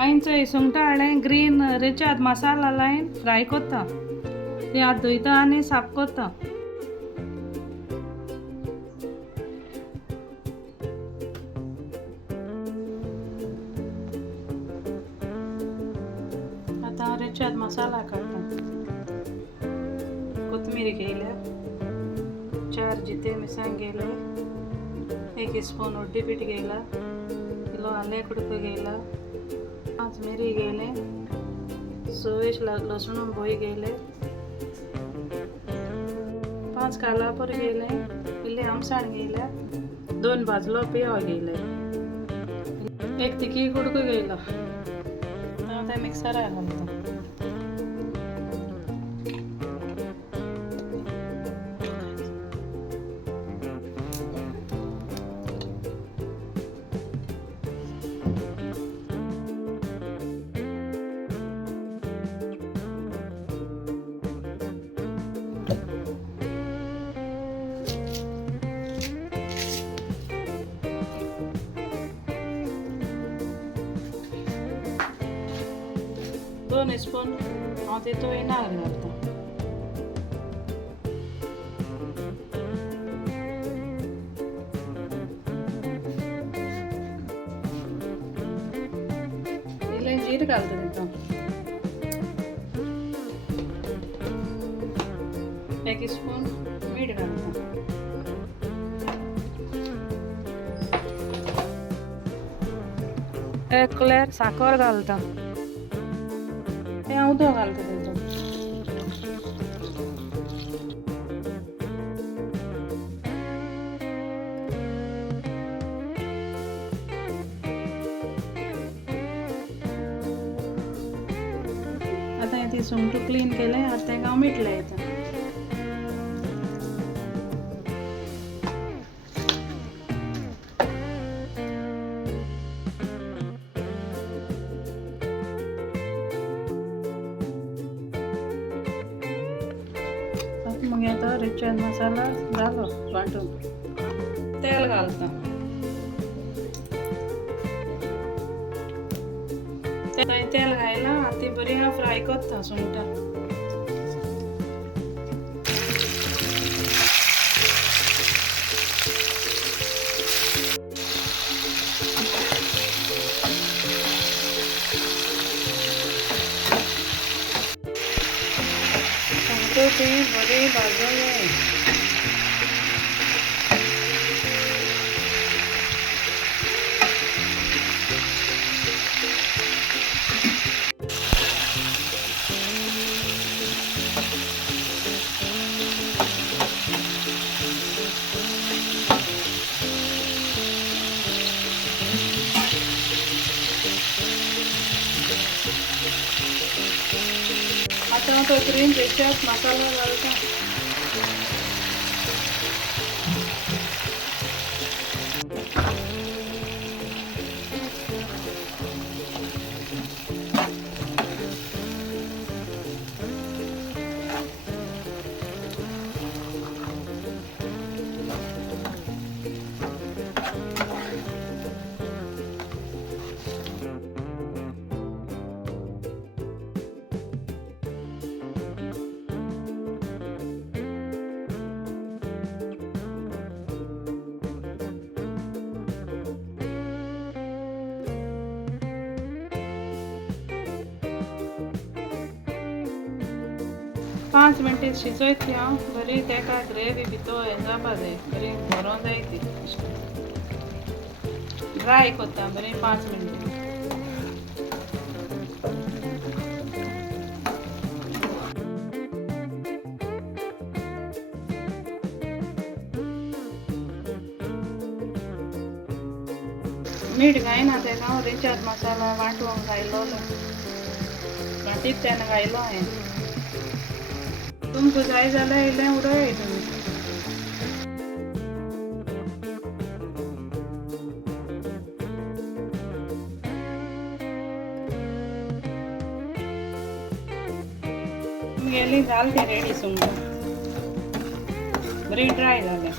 हांवें सुंगटां हाडलें ग्रीन रेचाद मसाला लायन फ्राय करता ते आतां धुयता आनी साफ करता. आतां हांव रेचाद मसाला काडटा. कोथमीर घेयल्या, 4 जिते मिरसांग घेयले, 1 स्पून उड्डी पीठ घेयला, किलो आले कुडको घेयला, 5 मिरी घेयले, 24 लसूण बोई घेयले, 5 कालापूर घेयले, इल्ली आमसाण घेयल्या, 2 भाजलो पियो घेयले, 1 तिकी कुडको घेयलो. हांव ते मिक्सराक घालता. दोन स्पून हांव तितून विनाग्र घालता. इल्लें जीर घालता तितून, 1 स्पून मीठ घालता. एक क्लेर साखर घालता. हांव उदक घालता तितून. आतां ती सुंगटां क्लीन केले, आतां ताका हांव मीठ लायता. मग आता रेचाद मसाला झालो वाटून. तेल घालता. तेल घायला ती बरी हांव फ्राय करता सुंगटां. ती बरी भाजून जाय. आता हांव तो ग्रीन रेचाद मसाला घालता. पांच मिनटां शिजोयत हांव बरी. तेका ग्रेवी भितर हें जावपा जाय, बरी भरों जाय ती. ड्राय करता बरी 5 मिनटां. मीठ घायना तेका हांव रेचाद मसाला वांटून घायलो, वाटीत तेन्ना घायलो हांवें. तुमकां जाय जाल्यार इल्लें उडय तुमी. तुमगेली जाली ती रेडी सुंगटां. बरी ड्राय जालें.